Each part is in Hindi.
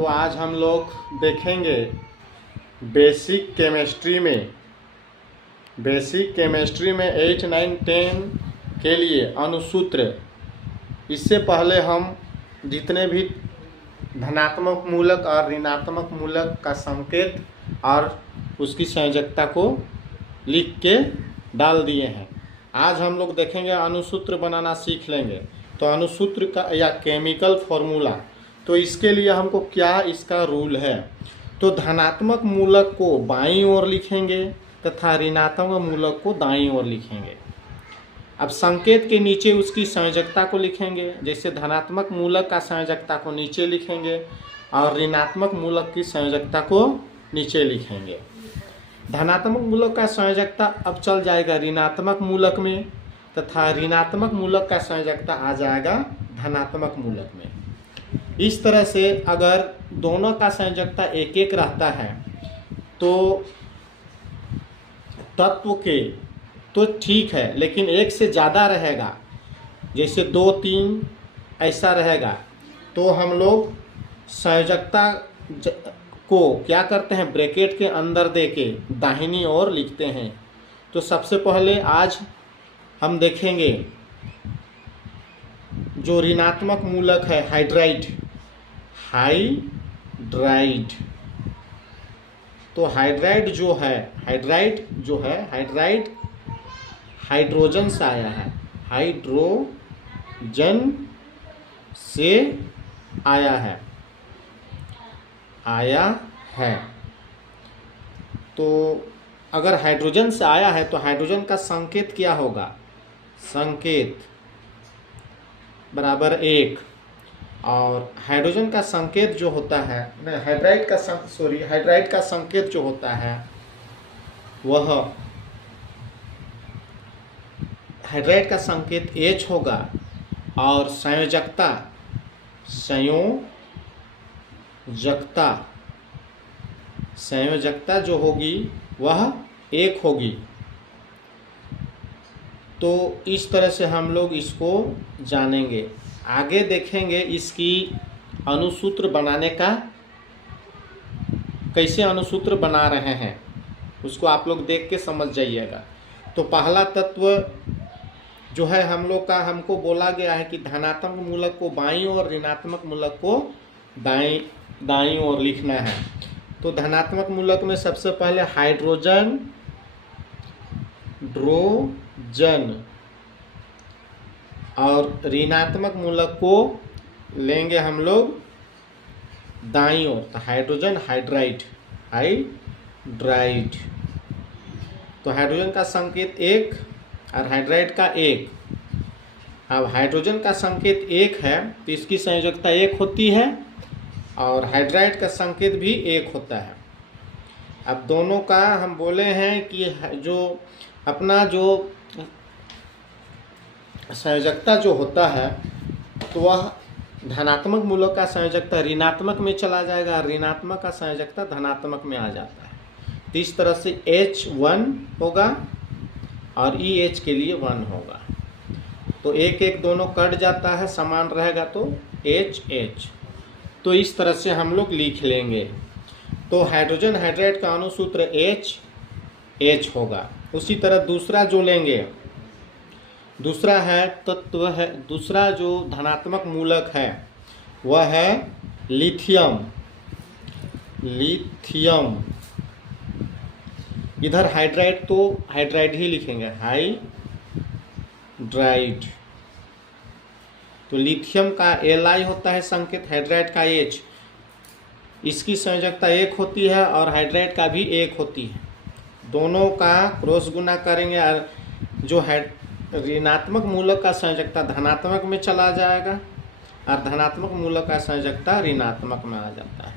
तो आज हम लोग देखेंगे बेसिक केमिस्ट्री में 8, 9, 10 के लिए अणुसूत्र। इससे पहले हम जितने भी धनात्मक मूलक और ऋणात्मक मूलक का संकेत और उसकी संयोजकता को लिख के डाल दिए हैं। आज हम लोग देखेंगे अणुसूत्र बनाना सीख लेंगे। तो अणुसूत्र का या केमिकल फॉर्मूला, तो इसके लिए हमको क्या इसका रूल है। तो धनात्मक मूलक को बाईं ओर लिखेंगे तथा ऋणात्मक मूलक को दाईं ओर लिखेंगे। अब संकेत के नीचे उसकी संयोजकता को लिखेंगे। जैसे धनात्मक मूलक का संयोजकता को नीचे लिखेंगे और ऋणात्मक मूलक की संयोजकता को नीचे लिखेंगे। धनात्मक मूलक का संयोजकता अब चल जाएगा ऋणात्मक मूलक में तथा ऋणात्मक मूलक का संयोजकता आ जाएगा धनात्मक मूलक में। इस तरह से अगर दोनों का संयोजकता एक एक रहता है तो तत्व के तो ठीक है, लेकिन एक से ज़्यादा रहेगा, जैसे 2, 3 ऐसा रहेगा, तो हम लोग संयोजकता को क्या करते हैं, ब्रैकेट के अंदर देके दाहिनी ओर लिखते हैं। तो सबसे पहले आज हम देखेंगे जो ऋणात्मक मूलक है हाइड्राइड। तो हाइड्राइड जो है हाइड्रोजन से आया है, हाइड्रोजन से आया है। तो अगर हाइड्रोजन से आया है तो हाइड्रोजन का संकेत क्या होगा, संकेत बराबर 1। और हाइड्रोजन का संकेत जो होता है, हाइड्राइड का संकेत जो होता है वह हाइड्राइड का संकेत H होगा और संयोजकता जो होगी वह 1 होगी। तो इस तरह से हम लोग इसको जानेंगे। आगे देखेंगे इसकी अणुसूत्र बनाने का, कैसे अणुसूत्र बना रहे हैं उसको आप लोग देख के समझ जाइएगा। तो पहला तत्व जो है हम लोग का, हमको बोला गया है कि धनात्मक मूलक को बाईं और ऋणात्मक मूलक को दाईं ओर लिखना है। तो धनात्मक मूलक में सबसे पहले हाइड्रोजन और ऋणात्मक मूलक को लेंगे हम लोग दाईं ओर। तो हाइड्रोजन हाइड्राइड। तो हाइड्रोजन का संकेत 1 और हाइड्राइड का 1। अब हाइड्रोजन का संकेत 1 है तो इसकी संयोजकता 1 होती है और हाइड्राइड का संकेत भी 1 होता है। अब दोनों का हम बोले हैं कि जो अपना जो संयोजकता जो होता है तो वह धनात्मक मूलक का संयोजकता ऋणात्मक में चला जाएगा और ऋणात्मक का संयोजकता धनात्मक में आ जाता है। तो इस तरह से H 1 होगा और EH के लिए 1 होगा। तो 1 1 दोनों कट जाता है, समान रहेगा तो HH। तो इस तरह से हम लोग लिख लेंगे। तो हाइड्रोजन हाइड्राइड का अणुसूत्र H होगा। उसी तरह दूसरा जो लेंगे, दूसरा जो धनात्मक मूलक है वह है लिथियम। इधर हाइड्राइड तो हाइड्राइड ही लिखेंगे, हाइड्राइड। तो लिथियम का Li होता है संकेत, हाइड्राइड का H। इसकी संयोजकता 1 होती है और हाइड्राइड का भी 1 होती है। दोनों का क्रॉस गुना करेंगे और जो ऋणात्मक मूलक का संयोजकता धनात्मक में चला जाएगा और धनात्मक मूलक का संयोजकता ऋणात्मक में आ जाता है।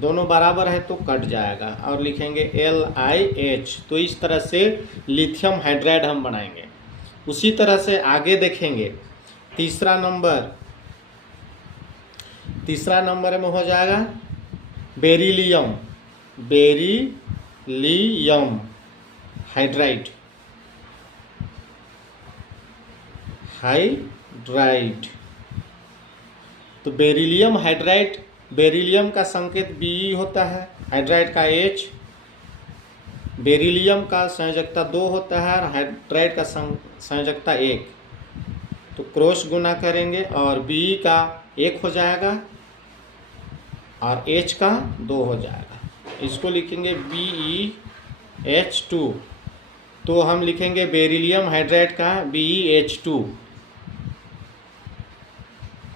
दोनों बराबर है तो कट जाएगा और लिखेंगे LiH। तो इस तरह से लिथियम हाइड्राइड हम बनाएंगे। उसी तरह से आगे देखेंगे तीसरा नंबर में हो जाएगा बेरिलियम हाइड्राइड। तो बेरिलियम हाइड्राइड बेरिलियम का संकेत Be होता है, हाइड्राइड का H। बेरिलियम का संयोजकता 2 होता है और हाइड्राइड का संयोजकता 1। तो क्रॉस गुना करेंगे और Be का 1 हो जाएगा और H का 2 हो जाएगा। इसको लिखेंगे BeH2। तो हम लिखेंगे बेरिलियम हाइड्राइड का BeH2।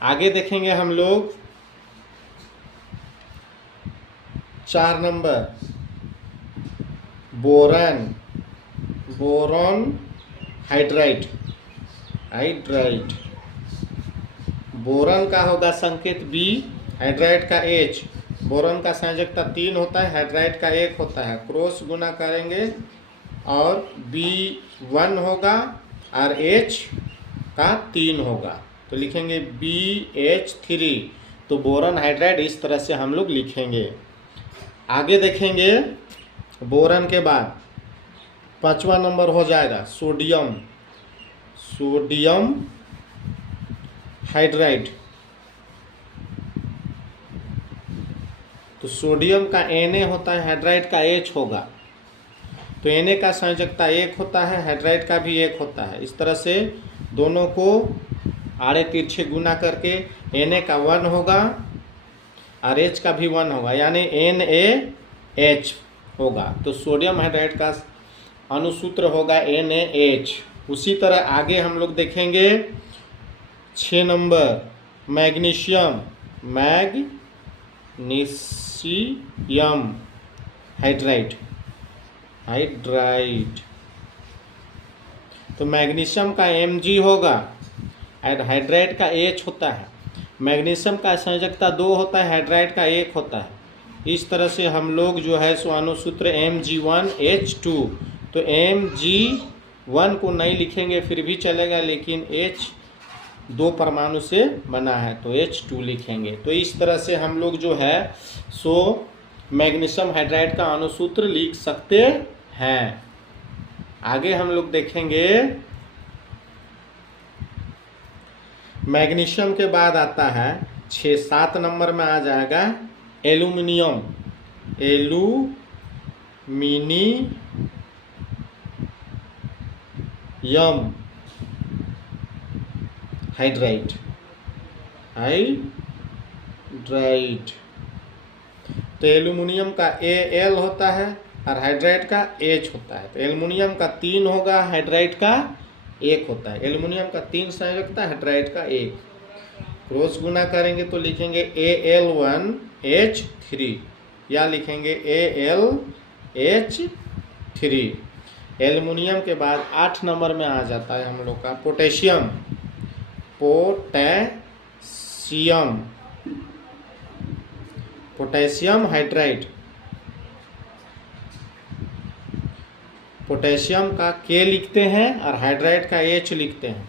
आगे देखेंगे हम लोग 4 नंबर बोरॉन हाइड्राइड। बोरॉन का होगा संकेत B, हाइड्राइड का H। बोरॉन का संयोजकता 3 होता है, हाइड्राइड का 1 होता है। क्रॉस गुना करेंगे और B1 होगा और H का 3 होगा, तो लिखेंगे BH3। तो बोरॉन हाइड्राइड इस तरह से हम लोग लिखेंगे। आगे देखेंगे बोरॉन के बाद 5वां नंबर हो जाएगा सोडियम हाइड्राइड। तो सोडियम का Na होता है, हाइड्राइड का H होगा। तो Na का संयोजकता 1 होता है, हाइड्राइड का भी 1 होता है। इस तरह से दोनों को आड़े तिरछे गुना करके Na का 1 होगा और H का भी 1 होगा, यानी NaH होगा। तो सोडियम हाइड्राइड का अनुसूत्र होगा NaH। उसी तरह आगे हम लोग देखेंगे 6 नंबर मैग्नीशियम हाइड्राइड। तो मैग्नीशियम का Mg होगा और हाइड्राइड का H होता है। मैग्नीशियम का संयोजकता 2 होता है, हाइड्राइड का 1 होता है। इस तरह से हम लोग जो है सो अनुसूत्र Mg1H2। तो Mg1 को नहीं लिखेंगे फिर भी चलेगा, लेकिन H 2 परमाणु से बना है तो H2 लिखेंगे। तो इस तरह से हम लोग जो है सो मैग्नीशियम हाइड्राइड का अनुसूत्र लिख सकते हैं। आगे हम लोग देखेंगे मैग्नीशियम के बाद आता है 6-7 नंबर में आ जाएगा एल्यूमिनियम हाइड्राइड। तो एल्यूमिनियम का Al होता है और हाइड्राइड का H होता है। तो एल्यूमिनियम का 3 होगा, हाइड्राइड का 1 होता है। एल्यूमिनियम का 3 संयोजकता, हाइड्राइड का 1। क्रॉस गुना करेंगे तो लिखेंगे Al1H3 या लिखेंगे AlH3। एल्यूमिनियम के बाद 8 नंबर में आ जाता है हम लोग का पोटेशियम हाइड्राइड। पोटेशियम का K लिखते हैं और हाइड्राइड का H लिखते हैं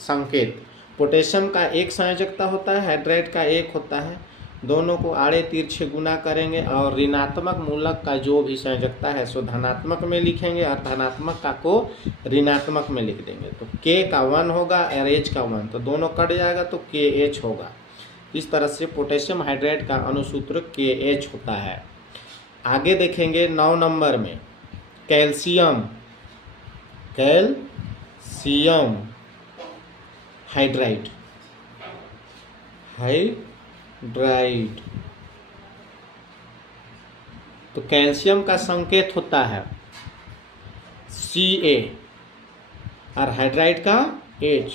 संकेत। पोटेशियम का 1 संयोजकता होता है, हाइड्राइड का 1 होता है। दोनों को आड़े तिरछे गुना करेंगे और ऋणात्मक मूलक का जो भी संयोजकता है सो धनात्मक में लिखेंगे और धनात्मक का को ऋणात्मक में लिख देंगे। तो K का 1 होगा और H का 1, तो दोनों कट जाएगा तो KH होगा। इस तरह से पोटेशियम हाइड्राइड का अनुसूत्र KH होता है। आगे देखेंगे 9 नंबर में कैल्शियम हाइड्राइड। तो कैल्शियम का संकेत होता है Ca और हाइड्राइड का H।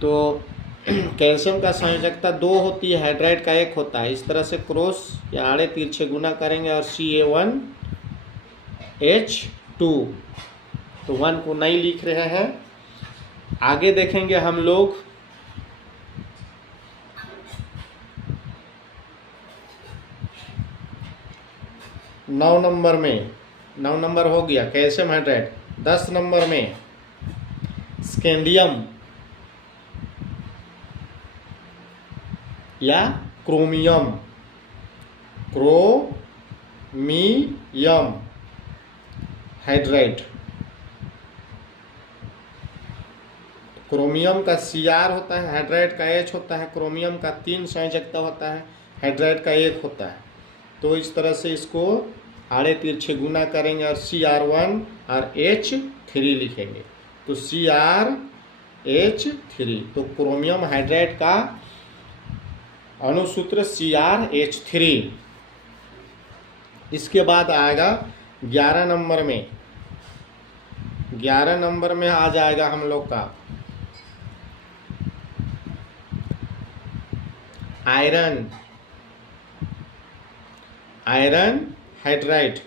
तो कैल्शियम का संयोजकता 2 होती है, हाइड्राइड का 1 होता है। इस तरह से क्रॉस या आड़े तिरछे गुना करेंगे और Ca1H2। तो 1 को नहीं लिख रहे हैं। आगे देखेंगे हम लोग 9 नंबर में, 9 नंबर हो गया कैल्शियम हाइड्राइड। 10 नंबर में स्कैंडियम या क्रोमियम हाइड्राइड। क्रोमियम का Cr होता है, हाइड्राइड का H होता है। क्रोमियम का 3 संयोजकता होता है, हाइड्राइड का 1 होता है। तो इस तरह से इसको आड़े तिरछे गुना करेंगे और Cr1 और H3 लिखेंगे। तो CrH3, तो क्रोमियम हाइड्राइड का अणुसूत्र CrH3। इसके बाद आएगा 11 नंबर में। 11 नंबर में आ जाएगा हम लोग का आयरन हाइड्राइड।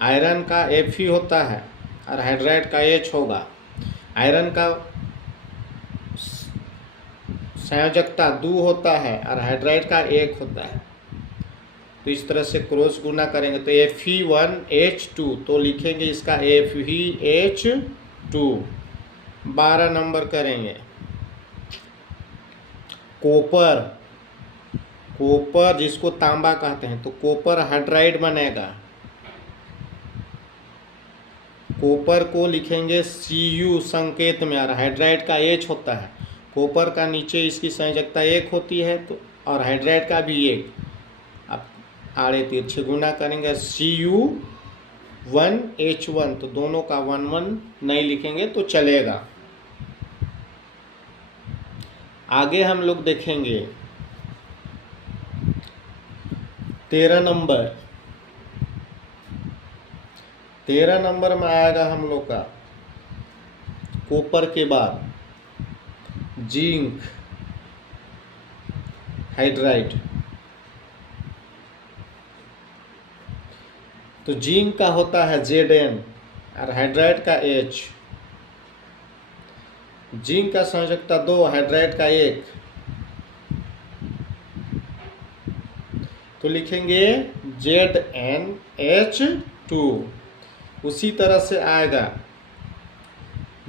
आयरन का Fe होता है और हाइड्राइड का H होगा। आयरन का संयोजकता 2 होता है और हाइड्राइड का 1 होता है। तो इस तरह से क्रॉस गुना करेंगे तो Fe1H2, तो लिखेंगे इसका FeH2। 12 नंबर करेंगे कॉपर जिसको तांबा कहते हैं, तो कॉपर हाइड्राइड बनेगा। कॉपर को लिखेंगे Cu संकेत में और हाइड्राइड का H होता है। कॉपर का नीचे इसकी संयोजकता 1 होती है तो और हाइड्राइड का भी 1। अब आड़े तिरछे गुना करेंगे Cu1H1, तो दोनों का 1 नहीं लिखेंगे तो चलेगा। आगे हम लोग देखेंगे 13 नंबर। 13 नंबर में आएगा हम लोग का कॉपर के बाद जिंक हाइड्राइड। तो जिंक का होता है Zn और हाइड्राइड का H। जिंक का संयोजकता 2, हाइड्राइड का 1, तो लिखेंगे ZnH2। उसी तरह से आएगा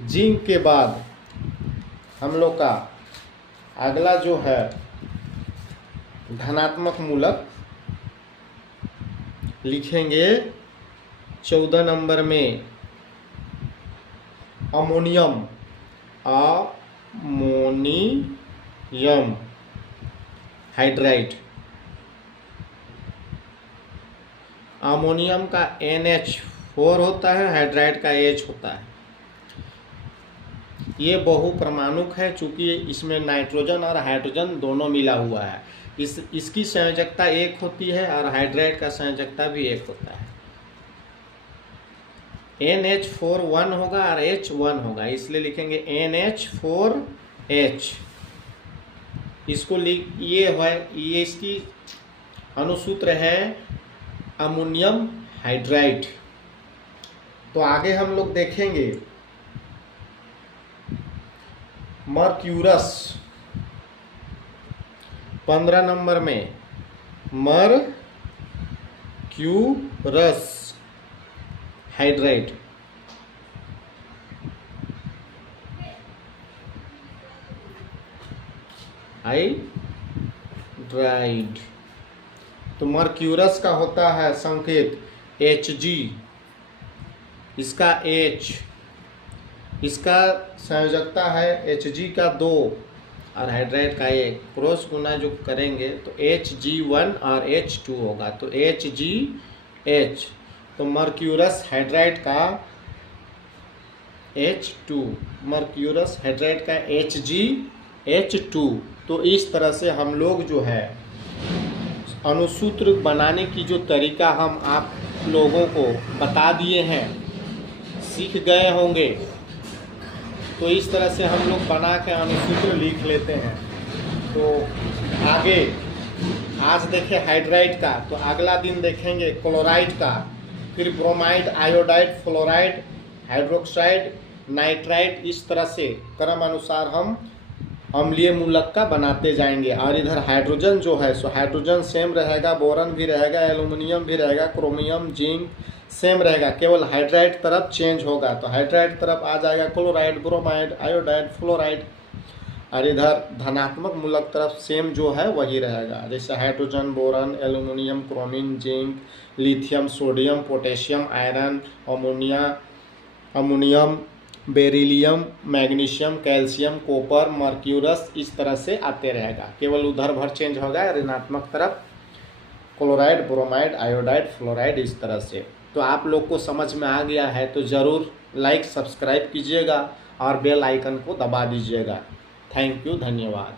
जिंक के बाद हम लोग का अगला जो है धनात्मक मूलक लिखेंगे 14 नंबर में अमोनियम हाइड्राइड। अमोनियम का NH4 होता है, हाइड्राइड का H होता है। ये बहुप्रमाणुक है चूंकि इसमें नाइट्रोजन और हाइड्रोजन दोनों मिला हुआ है। इसकी संयोजकता 1 होती है और हाइड्राइड का संयोजकता भी 1 होता है। NH4 1 होगा और H 1 होगा, इसलिए लिखेंगे NH4H। इसको ये इसकी अणुसूत्र है अमोनियम हाइड्राइड। तो आगे हम लोग देखेंगे मर्क्यूरस। 15 नंबर में मर्क्यूरस हाइड्राइड। तो मर्क्यूरस का होता है संकेत Hg, इसका H, इसका संयोजकता है Hg का 2 और हाइड्राइड का 1। क्रॉस गुना जो करेंगे तो Hg1 और H2 होगा, तो HgH। तो मर्क्यूरस हाइड्राइड का H2, मर्क्यूरस हाइड्राइड का HgH2। तो इस तरह से हम लोग जो है अणुसूत्र बनाने की जो तरीका हम आप लोगों को बता दिए हैं, सीख गए होंगे। तो इस तरह से हम लोग बना के अणुसूत्र लिख लेते हैं। तो आगे आज देखें हाइड्राइड का, तो अगला दिन देखेंगे क्लोराइड का, फिर bromide, iodide, fluoride, hydroxide, nitride. इस तरह से क्रम अनुसार हम अम्लीय मूलक का बनाते जाएंगे। और इधर हाइड्रोजन जो है सो हाइड्रोजन सेम रहेगा, बोरन भी रहेगा, एल्युमिनियम भी रहेगा, क्रोमियम, जिंक सेम रहेगा, केवल हाइड्राइड तरफ चेंज होगा। तो हाइड्राइड तरफ आ जाएगा क्लोराइड, ब्रोमाइड, आयोडाइड, फ्लोराइड। और इधर धनात्मक मूलक तरफ सेम जो है वही रहेगा, जैसे hydrogen, boron, aluminium, chromium, zinc, lithium, sodium, potassium, iron, ammonium, beryllium, magnesium, calcium, copper, mercurous, इस तरह से आते रहेगा। केवल उधर भर चेंज होगा, ऋणात्मक तरफ क्लोराइड, ब्रोमाइड, आयोडाइड, फ्लोराइड, इस तरह से। तो आप लोग को समझ में आ गया है तो ज़रूर लाइक सब्सक्राइब कीजिएगा और बेल आइकन को दबा दीजिएगा। थैंक यू, धन्यवाद।